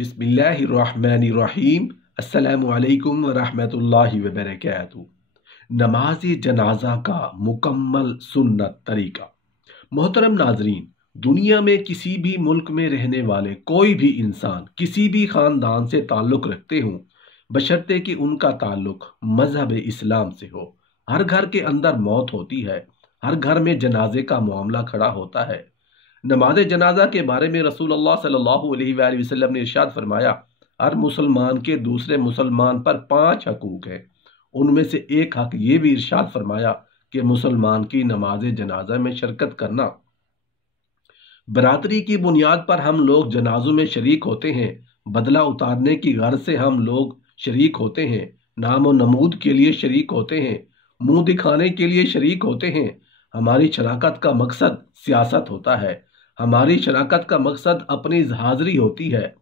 बिस्मिल्लाहिर्रहमानिर्रहीम। अस्सलामु अलैकुम वरहमतुल्लाहि वबरकातुहू। नमाज जनाजा का मुकम्मल सुन्नत तरीका। मोहतरम नाजरीन, दुनिया में किसी भी मुल्क में रहने वाले कोई भी इंसान किसी भी ख़ानदान से ताल्लुक़ रखते हों, बशर्ते कि उनका ताल्लुक़ मज़हब इस्लाम से हो। हर घर के अंदर मौत होती है, हर घर में जनाजे का मामला खड़ा होता है। नमाज जनाजा के बारे में रसूलुल्लाह सल्लल्लाहु अलैहि वसल्लम ने इरशाद फरमाया, हर मुसलमान के दूसरे मुसलमान पर 5 हकूक़ हैं। उनमें से एक हक ये भी इरशाद फरमाया कि मुसलमान की नमाज जनाजा में शिरकत करना। बरादरी की बुनियाद पर हम लोग जनाजों में शरीक होते हैं। बदला उतारने की गर्ज से हम लोग शरीक होते हैं। नाम और नमूद के लिए शरीक होते हैं। मुंह दिखाने के लिए शरीक होते हैं। हमारी शराकत का मकसद सियासत होता है। हमारी शराकत का मकसद अपनी हाज़िरी होती है।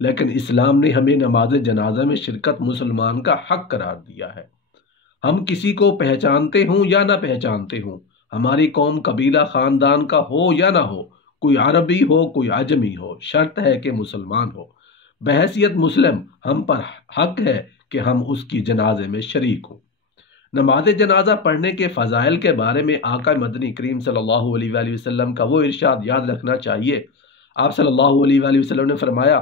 लेकिन इस्लाम ने हमें नमाज जनाजा में शिरकत मुसलमान का हक करार दिया है। हम किसी को पहचानते हों या ना पहचानते हों, हमारी कौम कबीला ख़ानदान का हो या ना हो, कोई अरबी हो कोई अजमी हो, शर्त है कि मुसलमान हो। बहैसियत मुस्लिम हम पर हक है कि हम उसकी जनाजे में शरीक हों। नमाज जनाजा पढ़ने के फ़ज़ाइल के बारे में आका मदनी करीम सल्लल्लाहु अलैहि वसल्लम का वो इरशाद याद रखना चाहिए। आप सल्लल्लाहु अलैहि वसल्लम ने फरमाया,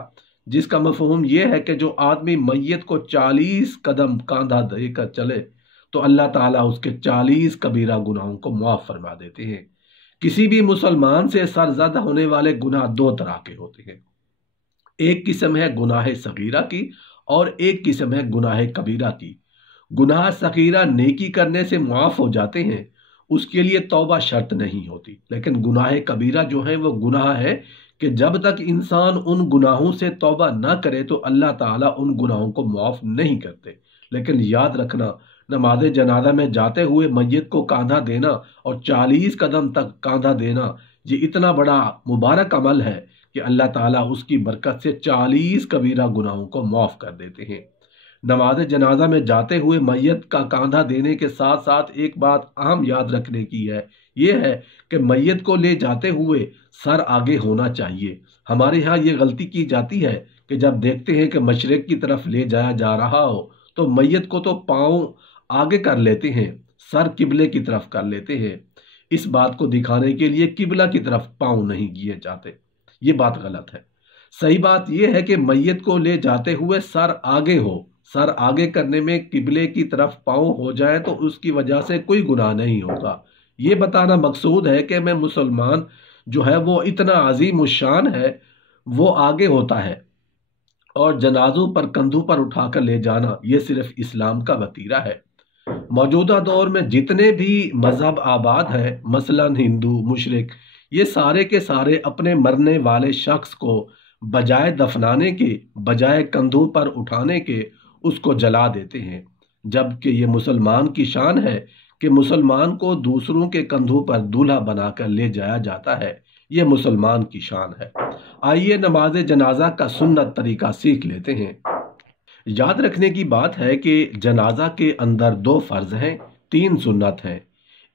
जिसका मफ़हूम ये है कि जो आदमी मैयत को 40 कदम कांधा देकर चले तो अल्लाह ताला उसके 40 कबीरा गुनाहों को मुआफ़ फरमा देते हैं। किसी भी मुसलमान से सरज़द होने वाले गुनाह 2 तरह के होते हैं। एक किस्म है गुनाह सगीरा की और एक किस्म है गुनाह कबीरा की। गुनाह सगीरा नेकी करने से मुआफ़ हो जाते हैं, उसके लिए तौबा शर्त नहीं होती। लेकिन गुनाह कबीरा जो है वो गुनाह है कि जब तक इंसान उन गुनाहों से तौबा ना करे तो अल्लाह ताला उन गुनाहों को मुआफ़ नहीं करते। लेकिन याद रखना, नमाज जनाजा में जाते हुए मैयत को कांधा देना और 40 कदम तक कांधा देना, ये इतना बड़ा मुबारक अमल है कि अल्लाह ताला उसकी बरकत से 40 कबीरा गुनाहों को मुआफ़ कर देते हैं। नमाज जनाजा में जाते हुए मैयत का कांधा देने के साथ साथ एक बात अहम याद रखने की है, ये है कि मैयत को ले जाते हुए सर आगे होना चाहिए। हमारे यहाँ ये गलती की जाती है कि जब देखते हैं कि मशरिक की तरफ ले जाया जा रहा हो तो मैयत को तो पाँव आगे कर लेते हैं, सर किबले की तरफ कर लेते हैं। इस बात को दिखाने के लिए किबला की तरफ पाँव नहीं किए जाते, ये बात गलत है। सही बात यह है कि मैयत को ले जाते हुए सर आगे हो। सर आगे करने में किबले की तरफ पाँव हो जाए तो उसकी वजह से कोई गुनाह नहीं होगा। ये बताना मकसूद है कि मैं मुसलमान जो है वो इतना अजीम शान है, वो आगे होता है। और जनाजों पर कंधों पर उठाकर ले जाना ये सिर्फ इस्लाम का वतीरा है। मौजूदा दौर में जितने भी मजहब आबाद हैं, मसलन हिंदू, मुशरिक, ये सारे के सारे अपने मरने वाले शख्स को बजाय दफनाने के, बजाय कंधों पर उठाने के उसको जला देते हैं। जबकि ये मुसलमान की शान है कि मुसलमान को दूसरों के कंधों पर दूल्हा बनाकर ले जाया जाता है। ये मुसलमान की शान है। आइए नमाज जनाजा का सुन्नत तरीका सीख लेते हैं। याद रखने की बात है कि जनाजा के अंदर 2 फ़र्ज हैं, 3 सुन्नत हैं,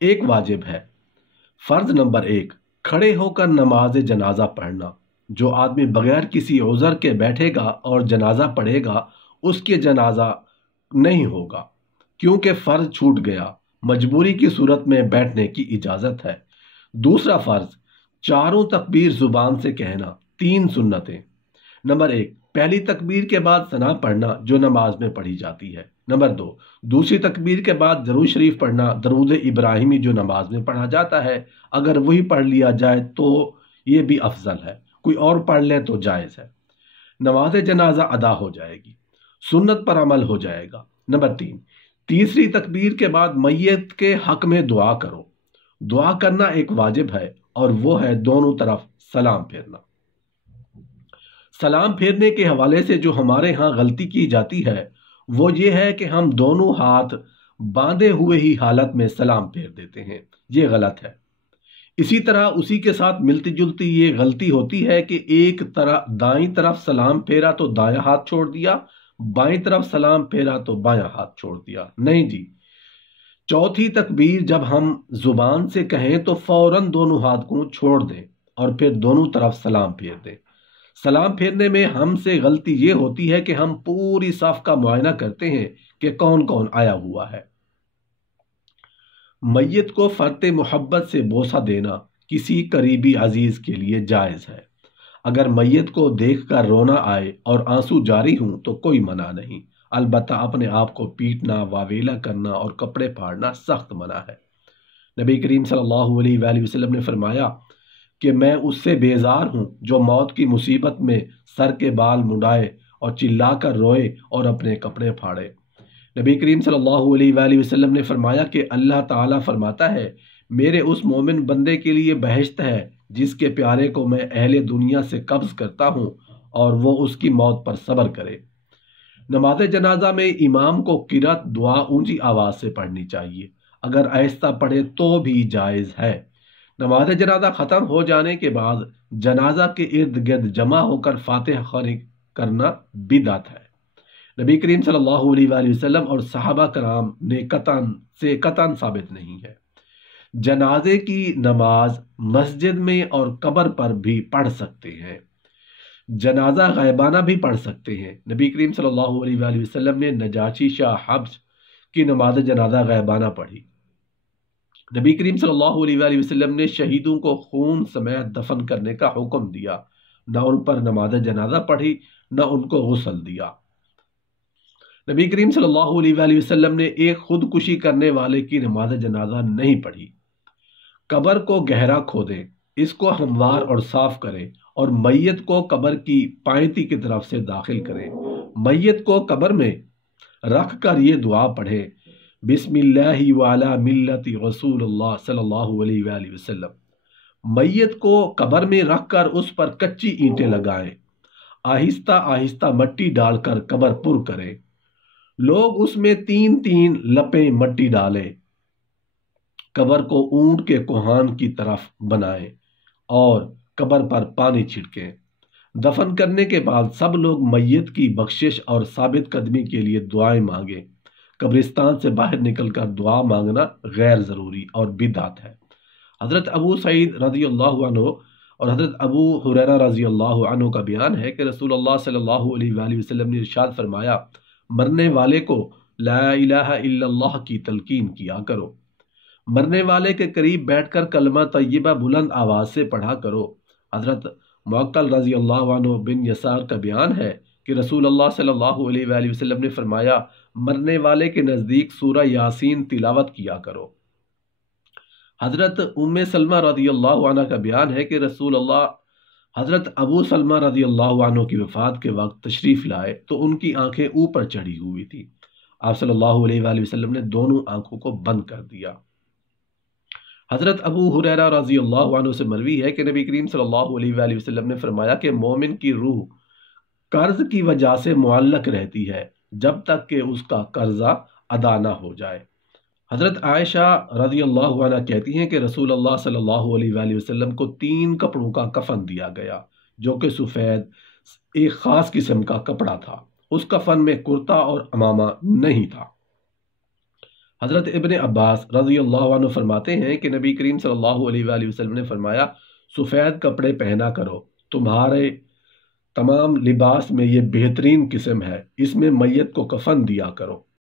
1 वाजिब है। फ़र्ज नंबर 1, खड़े होकर नमाज जनाजा पढ़ना। जो आदमी बगैर किसी उज़र के बैठेगा और जनाजा पढ़ेगा उसके जनाजा नहीं होगा, क्योंकि फ़र्ज छूट गया। मजबूरी की सूरत में बैठने की इजाज़त है। दूसरा फ़र्ज, चारों तकबीर ज़ुबान से कहना। 3 सुन्नतें। नंबर 1, पहली तकबीर के बाद सना पढ़ना जो नमाज में पढ़ी जाती है। नंबर 2, दूसरी तकबीर के बाद दरूद शरीफ पढ़ना, दरूद इब्राहिमी जो नमाज में पढ़ा जाता है। अगर वही पढ़ लिया जाए तो ये भी अफजल है, कोई और पढ़ ले तो जायज़ है। नमाज जनाजा अदा हो जाएगी, सुन्नत पर अमल हो जाएगा। नंबर 3, तीसरी तकबीर के बाद मैयत के हक में दुआ करो। दुआ करना एक वाजिब है और वो है दोनों तरफ सलाम फेरना। सलाम फेरने के हवाले से जो हमारे यहाँ गलती की जाती है वो ये है कि हम दोनों हाथ बांधे हुए ही हालत में सलाम फेर देते हैं, ये गलत है। इसी तरह उसी के साथ मिलती जुलती ये गलती होती है कि एक तरफ दाईं तरफ सलाम फेरा तो दायां हाथ छोड़ दिया, बाईं तरफ सलाम फेरा तो बायां हाथ छोड़ दिया। नहीं जी, चौथी तकबीर जब हम जुबान से कहें तो फौरन दोनों हाथ को छोड़ दें और फिर दोनों तरफ सलाम फेर दें। سلام پھیرنے میں ہم سے غلطی یہ ہوتی ہے کہ ہم پوری صف کا معائنہ کرتے ہیں کہ کون کون آیا ہوا ہے۔ میت کو فرط محبت سے بوسہ دینا کسی قریبی عزیز کے لیے جائز ہے۔ اگر میت کو دیکھ کر رونا آئے اور آنسو جاری ہوں تو کوئی منع نہیں، البتہ اپنے آپ کو پیٹنا، واویلا کرنا اور کپڑے پھاڑنا سخت منع ہے۔ نبی کریم صلی اللہ علیہ وآلہ وسلم نے فرمایا کہ میں اس سے بیزار ہوں جو موت کی مصیبت میں سر کے بال منڈائے اور چلا کر روئے اور اپنے کپڑے پھاڑے۔ نبی کریم صلی اللہ علیہ وآلہ وسلم نے فرمایا کہ اللہ تعالیٰ فرماتا ہے، میرے اس مومن بندے کے لیے بہشت ہے جس کے پیارے کو میں اہل دنیا سے قبض کرتا ہوں اور وہ اس کی موت پر صبر کرے۔ نماز جنازہ میں امام کو قرات دعا اونچی آواز سے پڑھنی چاہیے، اگر آہستہ پڑھے تو بھی جائز ہے۔ نماز جنازہ ختم ہو جانے کے بعد جنازہ کے ارد گرد جمع ہو کر فاتحہ خوانی کرنا بدعت ہے۔ نبی کریم صلی اللہ علیہ وآلہ وسلم اور صحابہ کرام نے قطعاً ثابت نہیں ہے۔ جنازے کی نماز مسجد میں اور قبر پر بھی پڑھ سکتے ہیں، جنازہ غائبانہ بھی پڑھ سکتے ہیں۔ نبی کریم صلی اللہ علیہ وآلہ وسلم نے نجاشی شاہ حبش کی نماز جنازہ غائبانہ پڑھی۔ نبی کریم صلی اللہ علیہ وآلہ وسلم نے شہیدوں کو خون سمیت دفن کرنے کا حکم دیا، نہ ان پر نماز جنازہ پڑھی نہ ان کو غسل دیا۔ نبی کریم صلی اللہ علیہ وآلہ وسلم نے ایک خودکشی کرنے والے کی نماز جنازہ نہیں پڑھی۔ قبر کو گہرا کھودیں، اس کو ہموار اور صاف کریں اور میت کو قبر کی پائنتی کی طرف سے داخل کریں۔ میت کو قبر میں رکھ کر یہ دعا پڑھیں، بسم اللہ وعلی ملت رسول اللہ صلی اللہ علیہ وآلہ وسلم۔ میت کو قبر میں رکھ کر اس پر کچی اینٹیں لگائیں، آہستہ آہستہ مٹی ڈال کر قبر پر کریں۔ لوگ اس میں 3 لپیں مٹی ڈالیں، قبر کو اونٹ کے کوہان کی طرف بنائیں اور قبر پر پانی چھڑکیں۔ دفن کرنے کے بعد سب لوگ میت کی بخشش اور ثابت قدمی کے لیے دعائیں مانگیں۔ قبرستان سے باہر نکل کر دعا مانگنا غیر ضروری اور بدعت ہے۔ حضرت ابو سعید رضی اللہ عنہ اور حضرت ابو ہریرہ رضی اللہ عنہ کا بیان ہے کہ رسول اللہ صلی اللہ علیہ وآلہ وسلم نے ارشاد فرمایا، مرنے والے کو لا الہ الا اللہ کی تلقین کیا کرو، مرنے والے کے قریب بیٹھ کر کلمہ طیبہ بلند آواز سے پڑھا کرو۔ حضرت معقل رضی اللہ عنہ بن یسار کا بیان ہے کہ رسول اللہ صلی اللہ علیہ وآلہ وسلم نے فرمایا، مرنے والے کے نزدیک سورہ یاسین تلاوت کیا کرو۔ حضرت سلمہ رضی اللہ عنہ کا بیان ہے کہ حضرت ابو سلمہ رضی اللہ عنہ کی وفات کے وقت تشریف لائے تو ان کی آنکھیں اوپر چڑھی ہوئی تھی۔ آپ صلی اللہ علیہ وآلہ وسلم نے دونوں آنکھوں کو بند کر دیا۔ حضرت ابو ہریرہ رضی اللہ عنہ سے مروی ہے کہ نبی کریم صلی اللہ علیہ وآلہ وسلم نے فرمایا کہ مومن کی روح قرض کی وجہ سے معلق رہتی ہے جب تک کہ اس کا قرضہ ادا نہ ہو جائے۔ حضرت عائشہ رضی اللہ عنہ کہتی ہیں کہ رسول اللہ صلی اللہ علیہ وآلہ وسلم کو 3 کپڑوں کا کفن دیا گیا جو کہ سفید ایک خاص قسم کا کپڑا تھا۔ اس کفن میں کرتا اور امامہ نہیں تھا۔ حضرت ابن عباس رضی اللہ عنہ فرماتے ہیں کہ نبی کریم صلی اللہ علیہ وآلہ وسلم نے فرمایا، سفید کپڑے پہنا کرو، تمہارے تمام لباس میں یہ بہترین قسم ہے، اس میں میت کو کفن دیا کرو۔